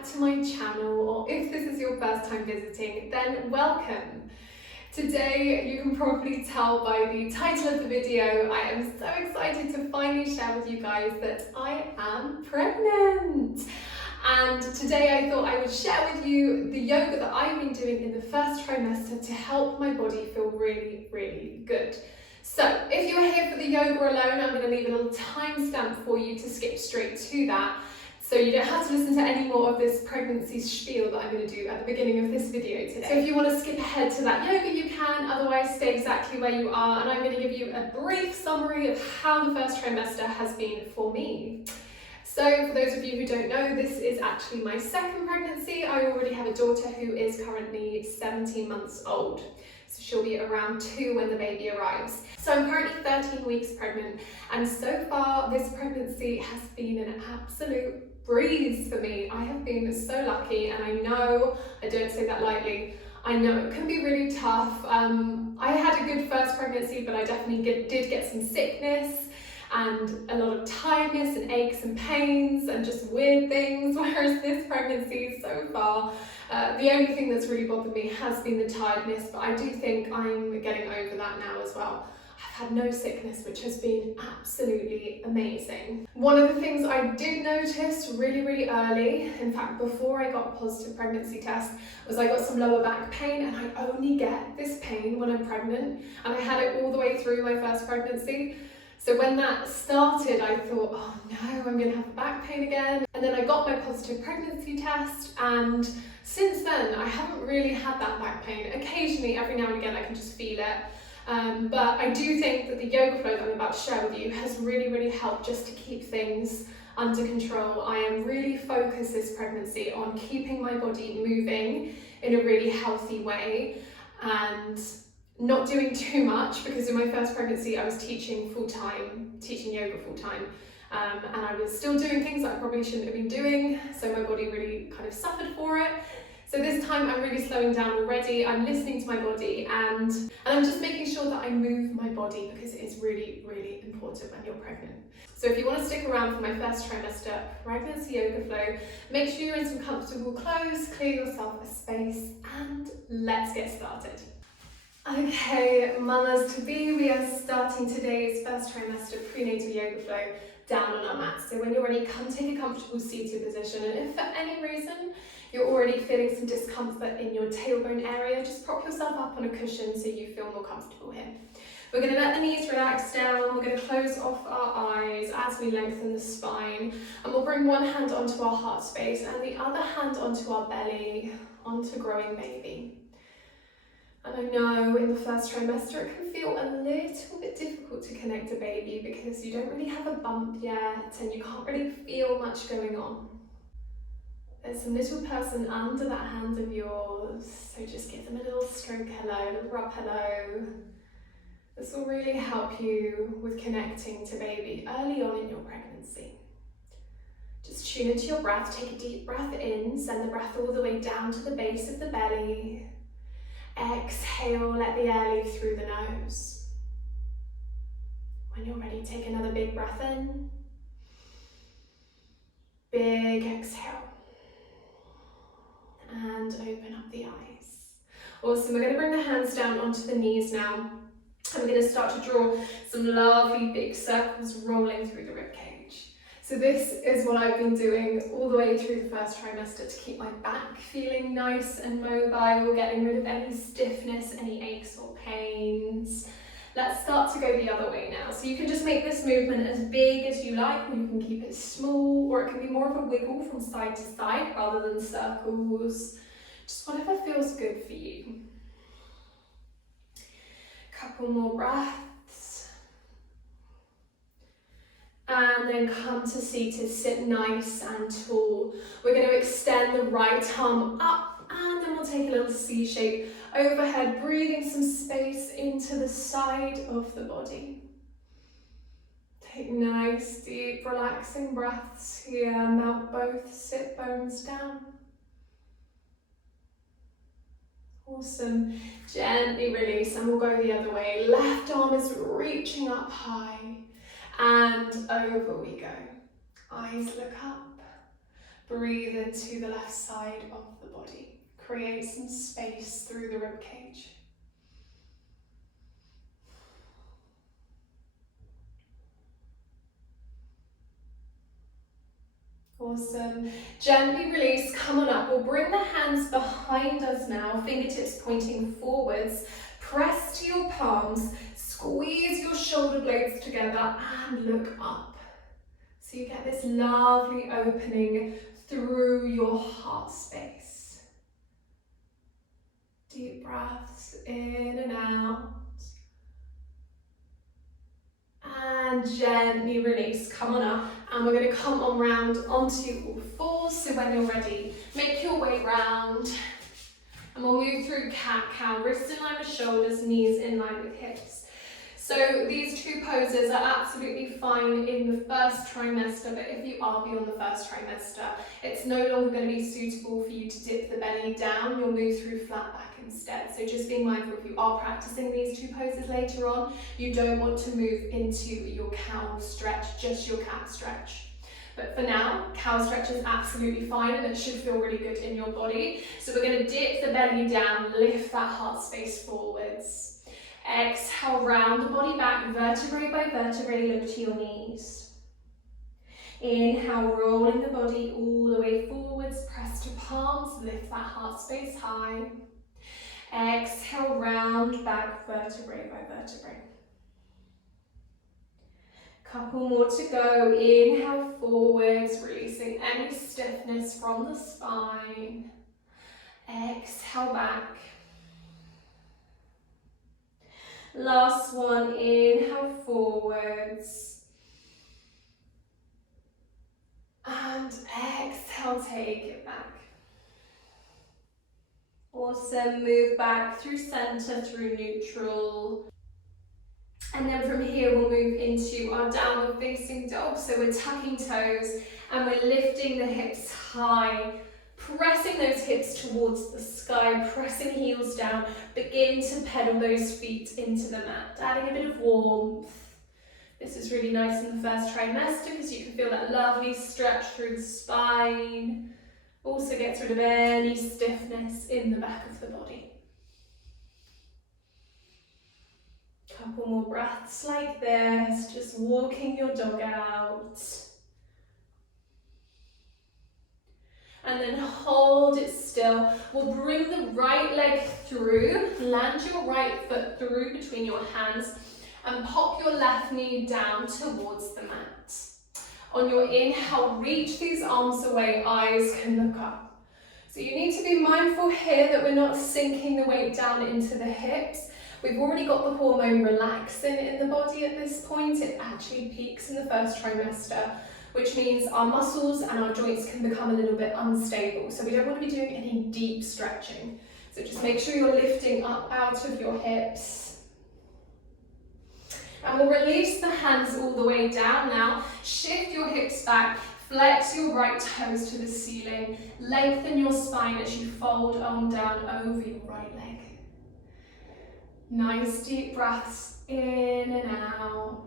back to my channel, or if this is your first time visiting, then welcome. Today, you can probably tell by the title of the video, I am so excited to finally share with you guys that I am pregnant. And today I thought I would share with you the yoga that I've been doing in the first trimester to help my body feel really, really good. So if you are here for the yoga alone, I'm going to leave a little timestamp for you to skip straight to that. So you don't have to listen to any more of this pregnancy spiel that I'm going to do at the beginning of this video today. So if you want to skip ahead to that yoga, you can, otherwise stay exactly where you are, and I'm going to give you a brief summary of how the first trimester has been for me. So for those of you who don't know, this is actually my second pregnancy. I already have a daughter who is currently 17 months old. So she'll be around 2 when the baby arrives. So I'm currently 13 weeks pregnant, and so far this pregnancy has been an absolute breeze for me. I have been so lucky, and I know, I don't say that lightly, I know it can be really tough. I had a good first pregnancy, but I definitely did get some sickness and a lot of tiredness and aches and pains and just weird things, whereas this pregnancy so far, the only thing that's really bothered me has been the tiredness, but I do think I'm getting over that now as well. I've had no sickness, which has been absolutely amazing. One of the things I did notice really early, in fact before I got a positive pregnancy test, was I got some lower back pain, and I only get this pain when I'm pregnant, and I had it all the way through my first pregnancy. So when that started, I thought, oh no, I'm gonna have back pain again. And then I got my positive pregnancy test, and since then I haven't really had that back pain. Occasionally, every now and again, I can just feel it. But I do think that the yoga flow that I'm about to share with you has really helped just to keep things under control. I am really focused this pregnancy on keeping my body moving in a really healthy way and not doing too much, because in my first pregnancy I was teaching yoga full-time, and I was still doing things that I probably shouldn't have been doing, so my body really kind of suffered for it. So this time I'm really slowing down already. I'm listening to my body, and I'm just making sure that I move my body, because it is really important when you're pregnant. So if you want to stick around for my first trimester pregnancy yoga flow, make sure you're in some comfortable clothes, clear yourself a space, and let's get started. Okay, mamas to be, we are starting today's first trimester prenatal yoga flow down on our mats. So when you're ready, come take a comfortable seated position, and if for any reason you're already feeling some discomfort in your tailbone area, just prop yourself up on a cushion so you feel more comfortable here. We're going to let the knees relax down, we're going to close off our eyes as we lengthen the spine, and we'll bring one hand onto our heart space and the other hand onto our belly, onto growing baby. And I know in the first trimester it can feel a little bit difficult to connect to baby because you don't really have a bump yet and you can't really feel much going on. There's some little person under that hand of yours, so just give them a little stroke hello, a little rub hello. This will really help you with connecting to baby early on in your pregnancy. Just tune into your breath, take a deep breath in, send the breath all the way down to the base of the belly. Exhale, let the air leave through the nose. When you're ready, take another big breath in. Big exhale. And open up the eyes. Awesome, we're going to bring the hands down onto the knees now. And we're going to start to draw some lovely big circles rolling through the ribcage. So this is what I've been doing all the way through the first trimester to keep my back feeling nice and mobile, getting rid of any stiffness, any aches or pains. Let's start to go the other way now. So you can just make this movement as big as you like, or you can keep it small, or it can be more of a wiggle from side to side rather than circles. Just whatever feels good for you. Couple more breaths. And then come to seated, sit nice and tall. We're going to extend the right arm up, and then we'll take a little C shape overhead, breathing some space into the side of the body. Take nice, deep, relaxing breaths here. Melt both sit bones down. Awesome. Gently release, and we'll go the other way. Left arm is reaching up high. And over we go. Eyes look up. Breathe into the left side of the body. Create some space through the rib cage. Awesome. Gently release, come on up. We'll bring the hands behind us now, fingertips pointing forwards. Press to your palms, squeeze your shoulder blades together and look up. So you get this lovely opening through your heart space. Deep breaths in and out. And gently release, come on up. And we're going to come on round onto all fours. So when you're ready, make your way round. And we'll move through cat-cow, wrists in line with shoulders, knees in line with hips. So these two poses are absolutely fine in the first trimester, but if you are beyond the first trimester, it's no longer going to be suitable for you to dip the belly down. You'll move through flat back instead. So just being mindful, if you are practicing these two poses later on, you don't want to move into your cow stretch, just your cat stretch. But for now, cow stretch is absolutely fine and it should feel really good in your body. So we're going to dip the belly down, lift that heart space forwards. Exhale, round the body back, vertebrae by vertebrae, look to your knees. Inhale, rolling the body all the way forwards, press to palms, lift that heart space high. Exhale, round back, vertebrae by vertebrae. Couple more to go. Inhale forwards, releasing any stiffness from the spine. Exhale back. Last one, inhale forwards. And exhale, take it back. Awesome, move back through center, through neutral. And then from here we'll move into our downward facing dog. So we're tucking toes and we're lifting the hips high, pressing those hips towards the sky, pressing heels down. Begin to pedal those feet into the mat, adding a bit of warmth. This is really nice in the first trimester because you can feel that lovely stretch through the spine. Also gets rid of any stiffness in the back of the body. Couple more breaths like this, just walking your dog out. And then hold it still. We'll bring the right leg through, land your right foot through between your hands and pop your left knee down towards the mat. On your inhale, reach these arms away, eyes can look up. So you need to be mindful here that we're not sinking the weight down into the hips. We've already got the hormone relaxin in the body at this point. It actually peaks in the first trimester, which means our muscles and our joints can become a little bit unstable. So we don't want to be doing any deep stretching. So just make sure you're lifting up out of your hips. And we'll release the hands all the way down now. Shift your hips back. Flex your right toes to the ceiling. Lengthen your spine as you fold on down over your right leg. Nice deep breaths in and out.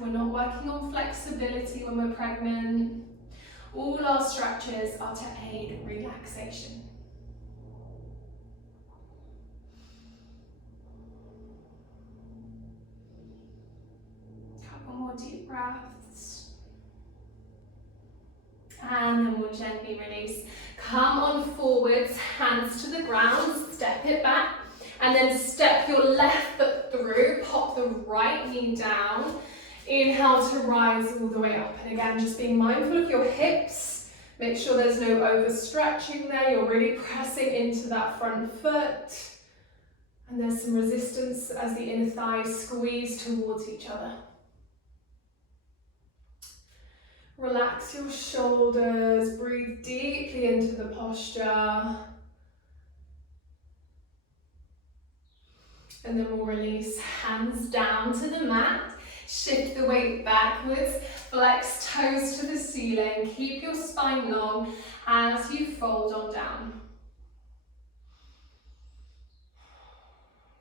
We're not working on flexibility when we're pregnant. All our stretches are to aid relaxation. Couple more deep breaths. And then we'll gently release. Come on forwards, hands to the ground, step it back. And then step your left foot through, pop the right knee down. Inhale to rise all the way up. And again, just being mindful of your hips. Make sure there's no overstretching there. You're really pressing into that front foot. And there's some resistance as the inner thighs squeeze towards each other. Relax your shoulders. Breathe deeply into the posture. And then we'll release, hands down to the mat. Shift the weight backwards. Flex toes to the ceiling. Keep your spine long as you fold on down.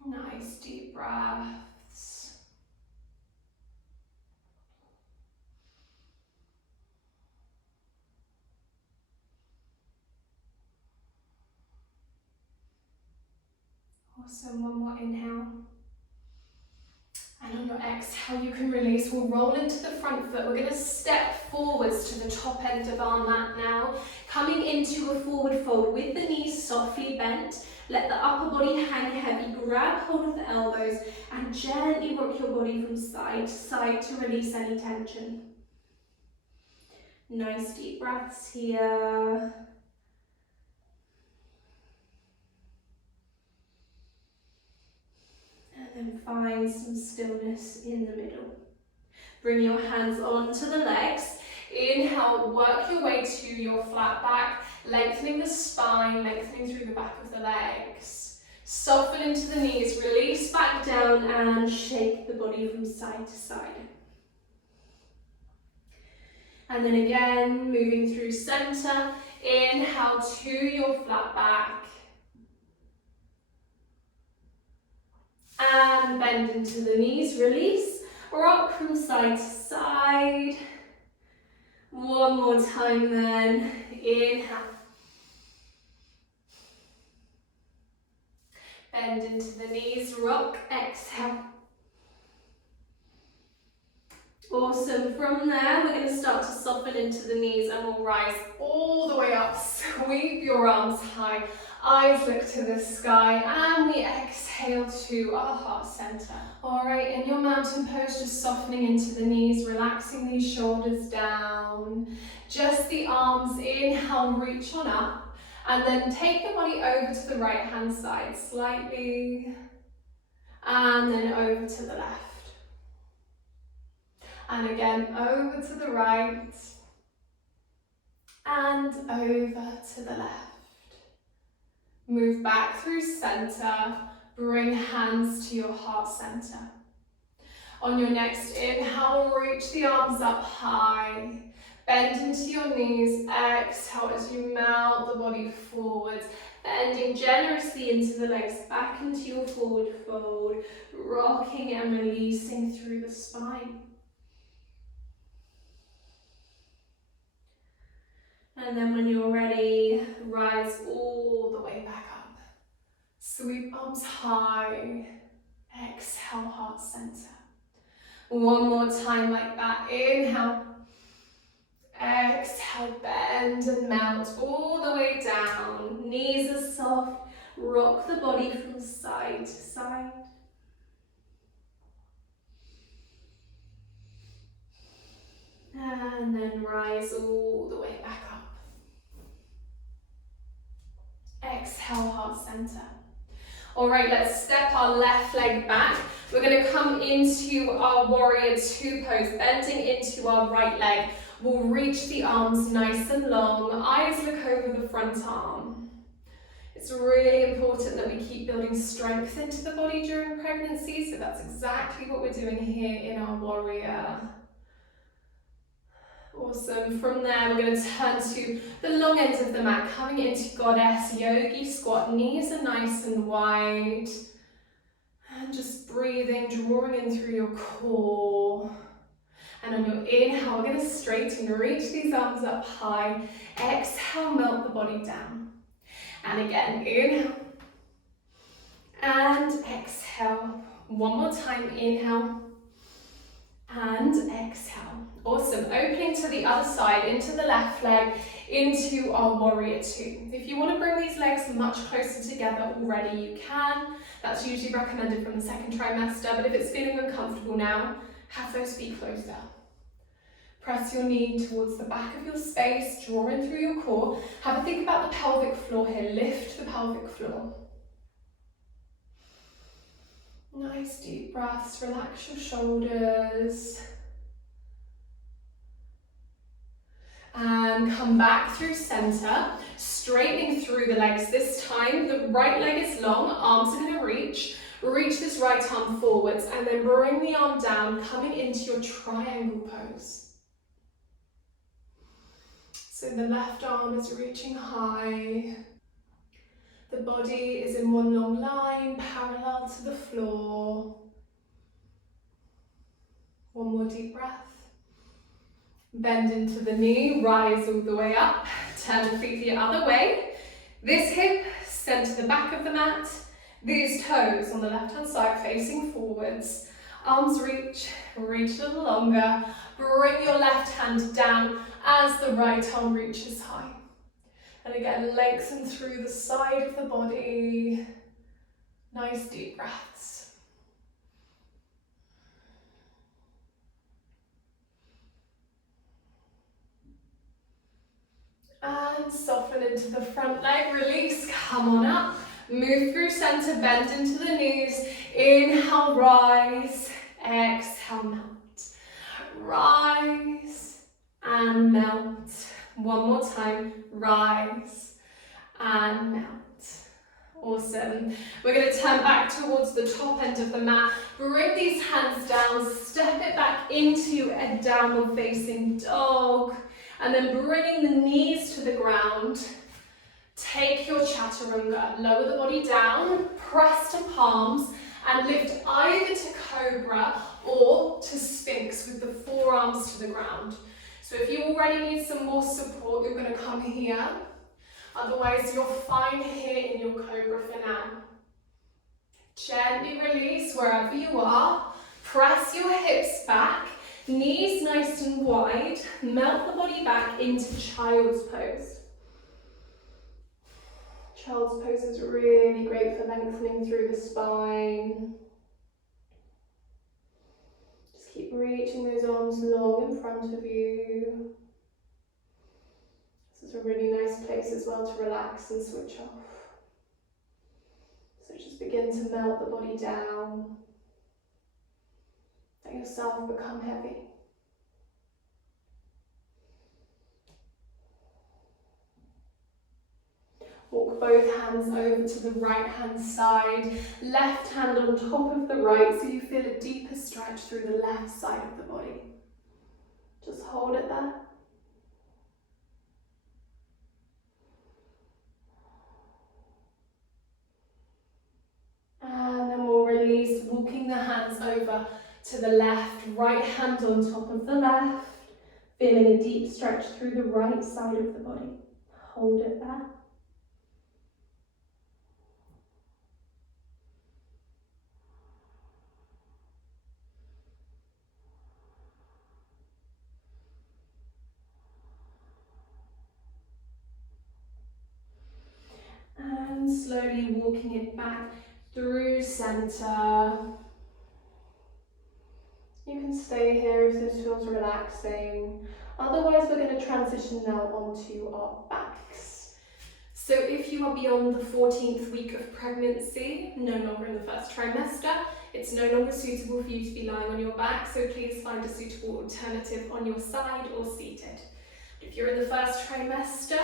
Nice deep breaths. Awesome, one more inhale. And on your exhale, you can release. We'll roll into the front foot. We're going to step forwards to the top end of our mat now. Coming into a forward fold with the knees softly bent. Let the upper body hang heavy. Grab hold of the elbows and gently rock your body from side to side to release any tension. Nice deep breaths here. And then find some stillness in the middle. Bring your hands onto the legs. Inhale, work your way to your flat back, lengthening the spine, lengthening through the back of the legs. Soften into the knees, release back down and shake the body from side to side. And then again, moving through center. Inhale to your flat back. And bend into the knees, release. Rock from side to side. One more time then. Inhale. Bend into the knees, rock, exhale. Awesome. From there, we're going to start to soften into the knees and we'll rise all the way up. Sweep your arms high. Eyes look to the sky and we exhale to our heart center. All right, in your mountain pose, just softening into the knees, relaxing these shoulders down. Just the arms, inhale, reach on up. And then take the body over to the right hand side slightly. And then over to the left. And again, over to the right. And over to the left. Move back through center, bring hands to your heart center. On your next inhale, reach the arms up high, bend into your knees, exhale as you melt the body forwards, bending generously into the legs, back into your forward fold, rocking and releasing through the spine. And then when you're ready, rise all the way back up. Sweep arms high. Exhale, heart center. One more time like that. Inhale. Exhale, bend and melt all the way down. Knees are soft. Rock the body from side to side. And then rise all the way back up. Exhale, heart center. All right, let's step our left leg back. We're going to come into our warrior two pose, bending into our right leg. We'll reach the arms nice and long. Eyes look over the front arm. It's really important that we keep building strength into the body during pregnancy, so that's exactly what we're doing here in our warrior. Awesome. From there, we're going to turn to the long end of the mat, coming into goddess yogi squat. Knees are nice and wide. And just breathing, drawing in through your core. And on your inhale, we're going to straighten, reach these arms up high. Exhale, melt the body down. And again, inhale. And exhale. One more time, inhale. And exhale. Awesome. Opening to the other side, into the left leg, into our warrior two. If you want to bring these legs much closer together already, you can. That's usually recommended from the second trimester, but if it's feeling uncomfortable now, have those feet closer. Press your knee towards the back of your space, draw in through your core. Have a think about the pelvic floor here. Lift the pelvic floor. Nice deep breaths, relax your shoulders. And come back through center, straightening through the legs. This time, the right leg is long, arms are going to reach. Reach this right arm forwards and then bring the arm down, coming into your triangle pose. So the left arm is reaching high. The body is in one long line, parallel to the floor. One more deep breath. Bend into the knee, rise all the way up. Turn the feet the other way. This hip, send to the back of the mat. These toes on the left-hand side facing forwards, arms reach a little longer. Bring your left hand down as the right arm reaches high. And again, lengthen through the side of the body. Nice deep breaths. And soften into the front leg, release, come on up. Move through center, bend into the knees. Inhale, rise. Exhale, melt. Rise and melt. One more time, rise and melt. Awesome. We're going to turn back towards the top end of the mat. Bring these hands down, step it back into a downward facing dog. And then bringing the knees to the ground, take your chaturanga, lower the body down, press to palms, and lift either to cobra or to sphinx with the forearms to the ground. So if you already need some more support, you're going to come here. Otherwise, you're fine here in your cobra for now. Gently release wherever you are. Press your hips back. Knees nice and wide, melt the body back into child's pose. Child's pose is really great for lengthening through the spine. Just keep reaching those arms long in front of you. This is a really nice place as well to relax and switch off. So just begin to melt the body down. Let yourself become heavy. Walk both hands over to the right hand side, left hand on top of the right so you feel a deeper stretch through the left side of the body. Just hold it there. And then we'll release, walking the hands over to the left, right hand on top of the left, feeling a deep stretch through the right side of the body. Hold it there. And slowly walking it back through center. You can stay here if this feels relaxing. Otherwise, we're going to transition now onto our backs. So if you are beyond the 14th week of pregnancy, no longer in the first trimester, it's no longer suitable for you to be lying on your back, so please find a suitable alternative on your side or seated. If you're in the first trimester,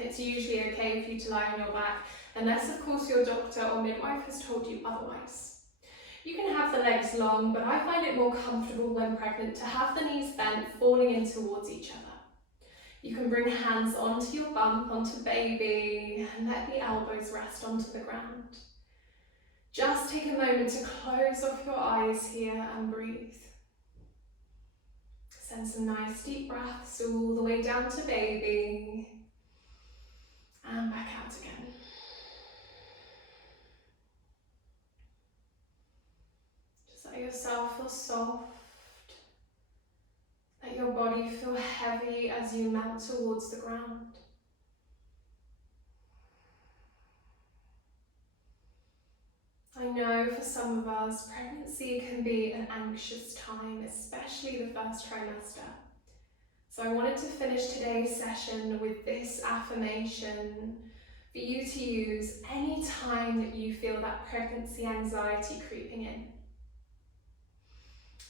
it's usually okay for you to lie on your back, unless of course your doctor or midwife has told you otherwise. You can have the legs long, but I find it more comfortable when pregnant to have the knees bent, falling in towards each other. You can bring hands onto your bump, onto baby, and let the elbows rest onto the ground. Just take a moment to close off your eyes here and breathe. Send some nice deep breaths all the way down to baby, and back out again. Let yourself feel soft. Let your body feel heavy as you melt towards the ground. I know for some of us, pregnancy can be an anxious time, especially the first trimester. So I wanted to finish today's session with this affirmation for you to use any time that you feel that pregnancy anxiety creeping in.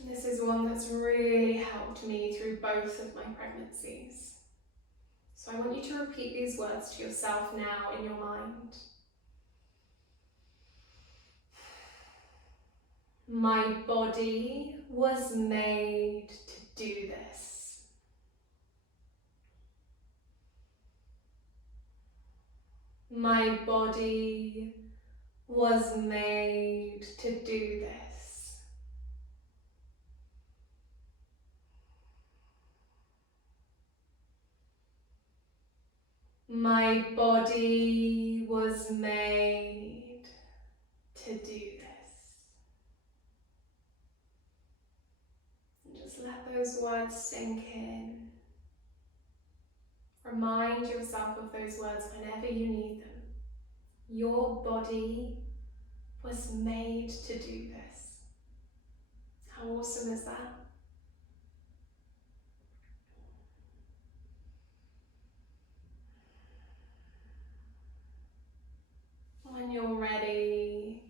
This is one that's really helped me through both of my pregnancies. So I want you to repeat these words to yourself now in your mind. My body was made to do this. My body was made to do this. My body was made to do this. And just let those words sink in. Remind yourself of those words whenever you need them. Your body was made to do this. How awesome is that? When you're ready,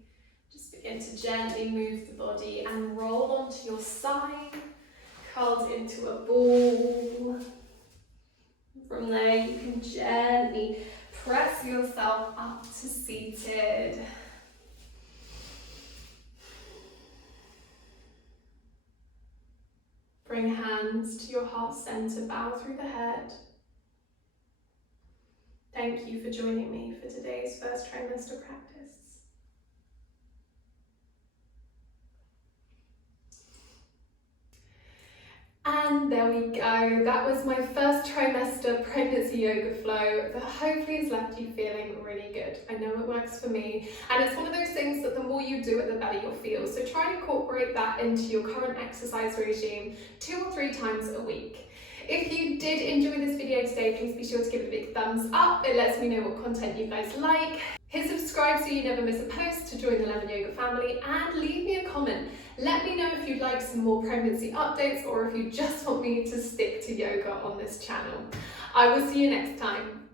just begin to gently move the body and roll onto your side, curled into a ball. From there, you can gently press yourself up to seated. Bring hands to your heart center, bow through the head. Thank you for joining me for today's first trimester practice. And there we go. That was my first trimester pregnancy yoga flow that hopefully has left you feeling really good. I know it works for me, and it's one of those things that the more you do it, the better you'll feel. So try and incorporate that into your current exercise regime 2 or 3 times a week. If you did enjoy this video today, please be sure to give it a big thumbs up. It lets me know what content you guys like. Hit subscribe so you never miss a post to join the Lemon Yoga family, and leave me a comment. Let me know if you'd like some more pregnancy updates or if you just want me to stick to yoga on this channel. I will see you next time.